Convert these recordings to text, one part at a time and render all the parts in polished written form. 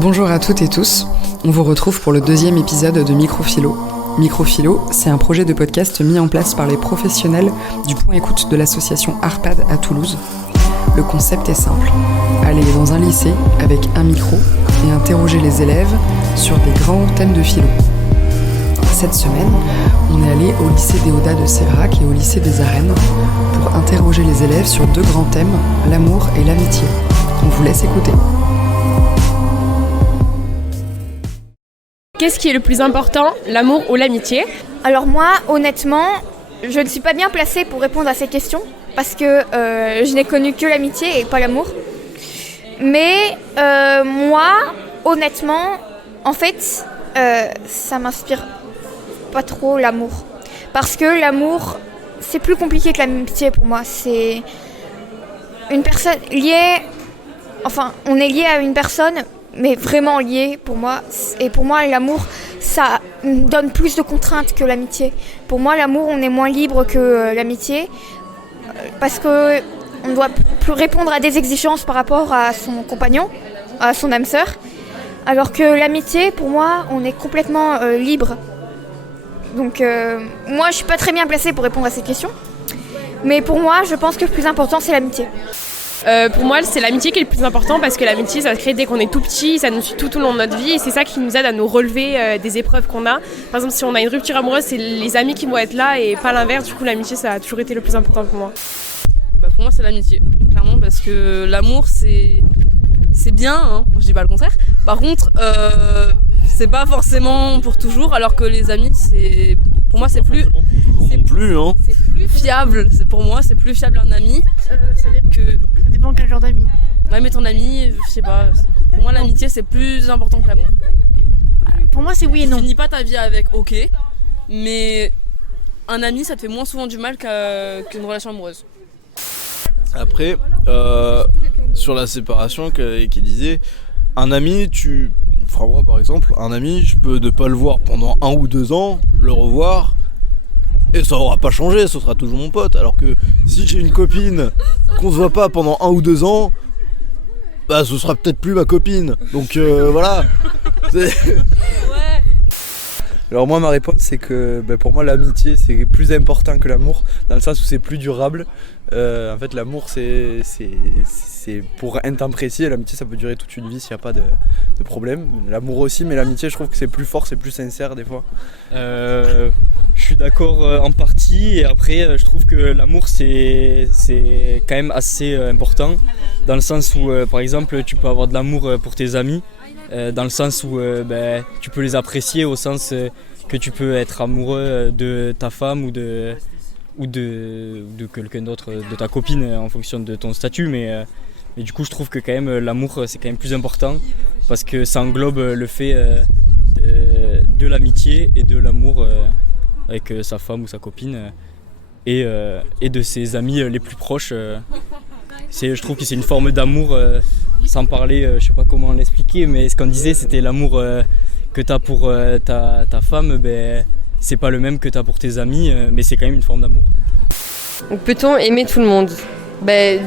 Bonjour à toutes et tous, on vous retrouve pour le deuxième épisode de Microphilo. Microphilo, c'est un projet de podcast mis en place par les professionnels du point écoute de l'association Arpad à Toulouse. Le concept est simple, aller dans un lycée avec un micro et interroger les élèves sur des grands thèmes de philo. Cette semaine, on est allé au lycée Déodat de Séverac et au lycée des Arènes pour interroger les élèves sur deux grands thèmes, l'amour et l'amitié. On vous laisse écouter. Qu'est-ce qui est le plus important, l'amour ou l'amitié ? Alors moi, honnêtement, je ne suis pas bien placée pour répondre à ces questions parce que je n'ai connu que l'amitié et pas l'amour. Mais moi, honnêtement, en fait, ça m'inspire pas trop l'amour. Parce que l'amour, c'est plus compliqué que l'amitié pour moi. C'est une personne liée, enfin, on est lié à une personne, mais vraiment lié pour moi. Et pour moi, l'amour, ça donne plus de contraintes que l'amitié. Pour moi, l'amour, on est moins libre que l'amitié parce que on doit répondre à des exigences par rapport à son compagnon, à son âme sœur. Alors que l'amitié, pour moi, on est complètement libre. Donc moi, je suis pas très bien placée pour répondre à cette question. Mais pour moi, je pense que le plus important, c'est l'amitié. Pour moi, c'est l'amitié qui est le plus important parce que l'amitié, ça se crée dès qu'on est tout petit, ça nous suit tout au long de notre vie et c'est ça qui nous aide à nous relever des épreuves qu'on a. Par exemple, si on a une rupture amoureuse, c'est les amis qui vont être là et pas l'inverse. Du coup, l'amitié, ça a toujours été le plus important pour moi. Pour moi, c'est l'amitié, clairement, parce que l'amour, c'est bien, hein, je dis pas le contraire. Par contre, c'est pas forcément pour toujours, alors que les amis, pour moi, c'est plus fiable. Pour moi, c'est plus fiable un ami Ça dépend quel genre d'amis. Ouais, mais ton ami, je sais pas. Pour moi, l'amitié, c'est plus important que l'amour. Pour moi, c'est oui et non. Tu finis pas ta vie avec, ok, mais un ami, ça te fait moins souvent du mal qu'une relation amoureuse. Après, sur la séparation qu'il disait, un ami, moi par exemple, un ami, je peux ne pas le voir pendant 1 ou 2 ans, le revoir, et ça aura pas changé, ce sera toujours mon pote. Alors que si j'ai une copine qu'on se voit pas pendant 1 ou 2 ans, bah ce sera peut-être plus ma copine. Donc voilà. Alors moi, ma réponse, c'est que pour moi, l'amitié, c'est plus important que l'amour, dans le sens où c'est plus durable. En fait, l'amour, c'est pour un temps précis, et l'amitié, ça peut durer toute une vie s'il n'y a pas de problème. L'amour aussi, mais l'amitié, je trouve que c'est plus fort, c'est plus sincère des fois. Je suis d'accord en partie, et après, je trouve que l'amour, c'est quand même assez important, dans le sens où, par exemple, tu peux avoir de l'amour pour tes amis, dans le sens où tu peux les apprécier au sens que tu peux être amoureux de ta femme ou de quelqu'un d'autre, de ta copine en fonction de ton statut, mais du coup je trouve que quand même l'amour c'est quand même plus important parce que ça englobe le fait de l'amitié et de l'amour avec sa femme ou sa copine et de ses amis les plus proches. Je trouve que c'est une forme d'amour, sans parler, je sais pas comment l'expliquer, mais ce qu'on disait, c'était l'amour que tu as pour ta femme, c'est pas le même que tu as pour tes amis, mais c'est quand même une forme d'amour. Donc, peut-on aimer tout le monde ?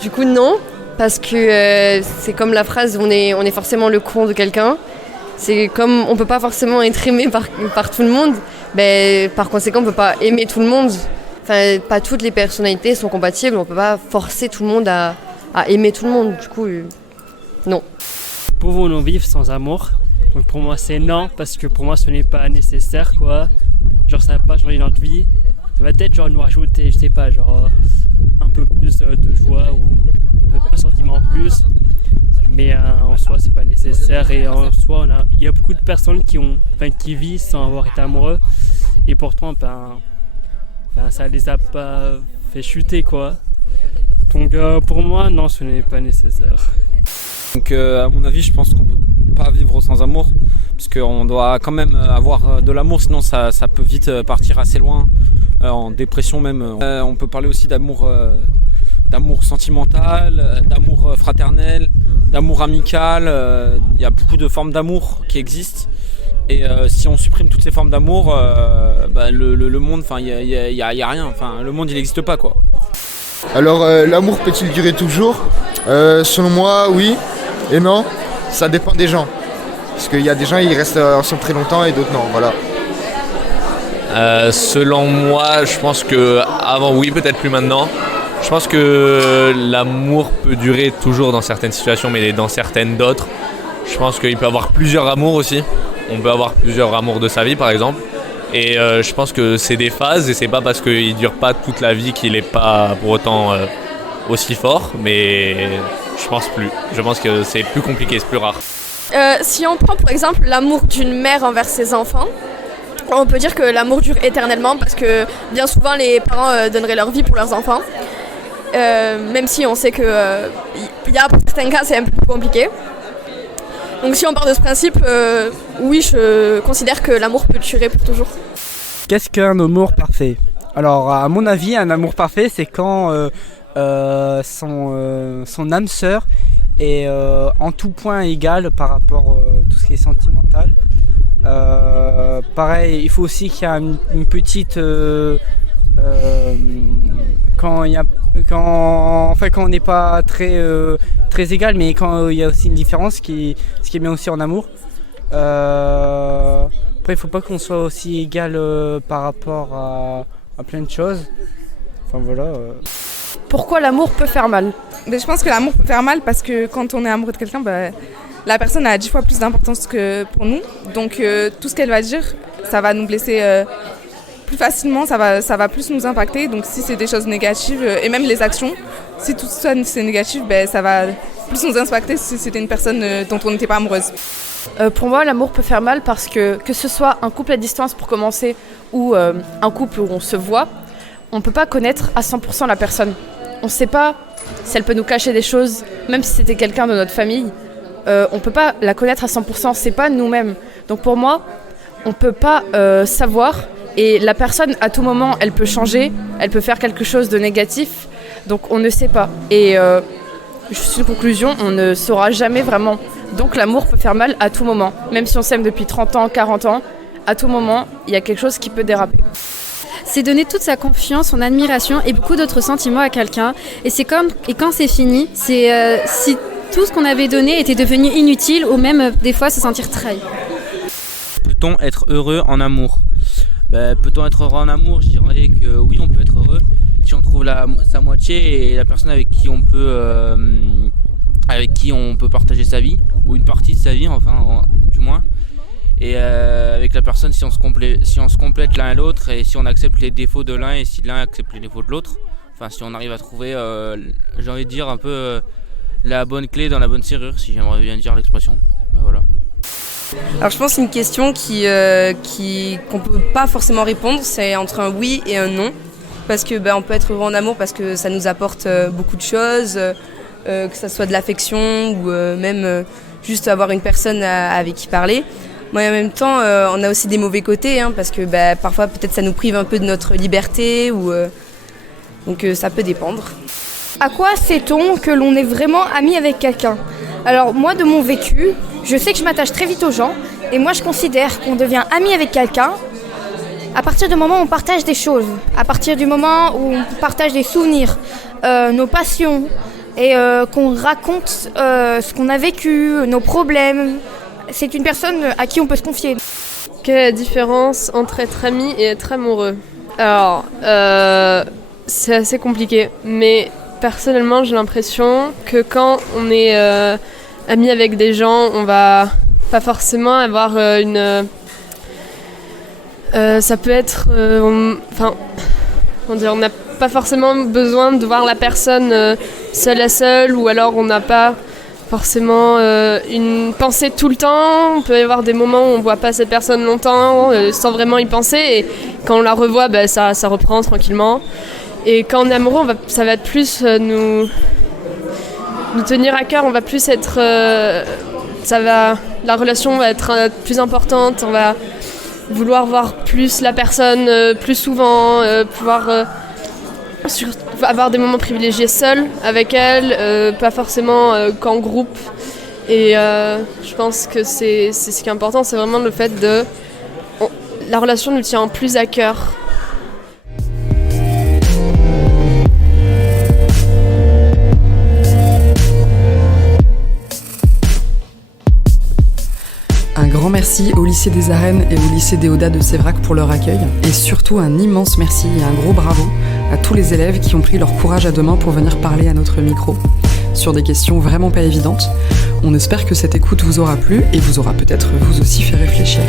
Du coup non, parce que c'est comme la phrase on est forcément le con de quelqu'un. C'est comme on peut pas forcément être aimé par tout le monde, par conséquent on peut pas aimer tout le monde. Enfin, pas toutes les personnalités sont compatibles, on peut pas forcer tout le monde à aimer tout le monde, du coup, non. Pouvons-nous vivre sans amour ? Donc pour moi c'est non, parce que pour moi ce n'est pas nécessaire, quoi. Genre ça va pas changer notre vie, ça va peut-être genre nous rajouter, je sais pas, genre un peu plus de joie ou un sentiment en plus. Mais en soi c'est pas nécessaire, et en soi il y a beaucoup de personnes qui vivent sans avoir été amoureux, et pourtant ça les a pas fait chuter, quoi. Donc pour moi non, ce n'est pas nécessaire. Donc à mon avis, je pense qu'on peut pas vivre sans amour, parce qu'on doit quand même avoir de l'amour, sinon ça peut vite partir assez loin, en dépression même. On peut parler aussi d'amour sentimental, d'amour fraternel, d'amour amical. Il y a beaucoup de formes d'amour qui existent, et si on supprime toutes ces formes d'amour, le monde, il y a rien, le monde il n'existe pas, quoi. Alors l'amour peut-il durer toujours ? Selon moi, oui et non, ça dépend des gens. Parce qu'il y a des gens, ils restent ensemble très longtemps et d'autres non, voilà. Selon moi, je pense que avant oui, peut-être plus maintenant. Je pense que l'amour peut durer toujours dans certaines situations, mais dans certaines d'autres. Je pense qu'il peut y avoir plusieurs amours aussi. On peut avoir plusieurs amours de sa vie, par exemple. Et je pense que c'est des phases, et c'est pas parce qu'il dure pas toute la vie qu'il est pas pour autant aussi fort. Mais je pense plus. Je pense que c'est plus compliqué, c'est plus rare. Si on prend par exemple l'amour d'une mère envers ses enfants, on peut dire que l'amour dure éternellement parce que bien souvent les parents donneraient leur vie pour leurs enfants. Même si on sait que y a pour certains cas c'est un peu plus compliqué. Donc si on part de ce principe, oui, je considère que l'amour peut durer pour toujours. Qu'est-ce qu'un amour parfait ? Alors à mon avis, un amour parfait c'est quand son âme sœur est en tout point égale par rapport à tout ce qui est sentimental. Pareil, il faut aussi qu'il y ait une petite... quand on n'est pas très égal, mais quand il y a aussi une différence, ce qui est bien aussi en amour. Après, il ne faut pas qu'on soit aussi égal par rapport à plein de choses. Enfin voilà. Pourquoi l'amour peut faire mal ? Je pense que l'amour peut faire mal parce que quand on est amoureux de quelqu'un, la personne a 10 fois plus d'importance que pour nous. Donc tout ce qu'elle va dire, ça va nous blesser plus facilement, ça va plus nous impacter. Donc si c'est des choses négatives, et même les actions, si tout ça c'est négatif, ça va plus nous impacter si c'était une personne dont on n'était pas amoureuse. Pour moi, l'amour peut faire mal parce que ce soit un couple à distance pour commencer ou un couple où on se voit, on ne peut pas connaître à 100% la personne. On ne sait pas si elle peut nous cacher des choses, même si c'était quelqu'un de notre famille. On ne peut pas la connaître à 100%, c'est pas nous-mêmes. Donc pour moi, on ne peut pas savoir. Et la personne, à tout moment, elle peut changer, elle peut faire quelque chose de négatif. Donc on ne sait pas. Et juste une conclusion, on ne saura jamais vraiment. Donc l'amour peut faire mal à tout moment. Même si on s'aime depuis 30 ans, 40 ans, à tout moment, il y a quelque chose qui peut déraper. C'est donner toute sa confiance, son admiration et beaucoup d'autres sentiments à quelqu'un. Et quand c'est fini, c'est si tout ce qu'on avait donné était devenu inutile ou même des fois se sentir trahi. Peut-on être heureux en amour ? Peut-on être heureux en amour ? Je dirais que oui, on peut être heureux si on trouve sa moitié et la personne avec qui on peut partager sa vie, ou une partie de sa vie, du moins. Et avec la personne, si on se complète l'un et l'autre, et si on accepte les défauts de l'un et si l'un accepte les défauts de l'autre, si on arrive à trouver, j'ai envie de dire, un peu la bonne clé dans la bonne serrure, si j'aimerais bien dire l'expression. Voilà. Alors je pense que c'est une question qu'on peut pas forcément répondre, c'est entre un oui et un non. Parce que on peut être heureux en amour parce que ça nous apporte beaucoup de choses, que ça soit de l'affection ou même juste avoir une personne avec qui parler. Mais en même temps, on a aussi des mauvais côtés, parce que parfois peut-être ça nous prive un peu de notre liberté, donc ça peut dépendre. À quoi sait-on que l'on est vraiment ami avec quelqu'un ? Alors moi, de mon vécu, je sais que je m'attache très vite aux gens et moi je considère qu'on devient ami avec quelqu'un à partir du moment où on partage des choses, à partir du moment où on partage des souvenirs, nos passions et qu'on raconte ce qu'on a vécu, nos problèmes. C'est une personne à qui on peut se confier. Quelle est la différence entre être ami et être amoureux ? Alors, c'est assez compliqué, mais personnellement j'ai l'impression que quand on est ami avec des gens, on va pas forcément avoir ça peut être... on n'a pas forcément besoin de voir la personne seule à seule, ou alors on n'a pas forcément une pensée tout le temps. On peut y avoir des moments où on voit pas cette personne longtemps sans vraiment y penser, et quand on la revoit, ça reprend tranquillement. Et quand on est amoureux, ça va être plus nous tenir à cœur, on va plus être... la relation va être plus importante, on va vouloir voir plus la personne plus souvent, pouvoir avoir des moments privilégiés seul avec elle, pas forcément qu'en groupe. Et je pense que c'est ce qui est important, c'est vraiment le fait la relation nous tient plus à cœur. merci au lycée des Arènes et au lycée Déodat de Sévrac pour leur accueil. Et surtout un immense merci et un gros bravo à tous les élèves qui ont pris leur courage à deux mains pour venir parler à notre micro sur des questions vraiment pas évidentes. On espère que cette écoute vous aura plu et vous aura peut-être vous aussi fait réfléchir.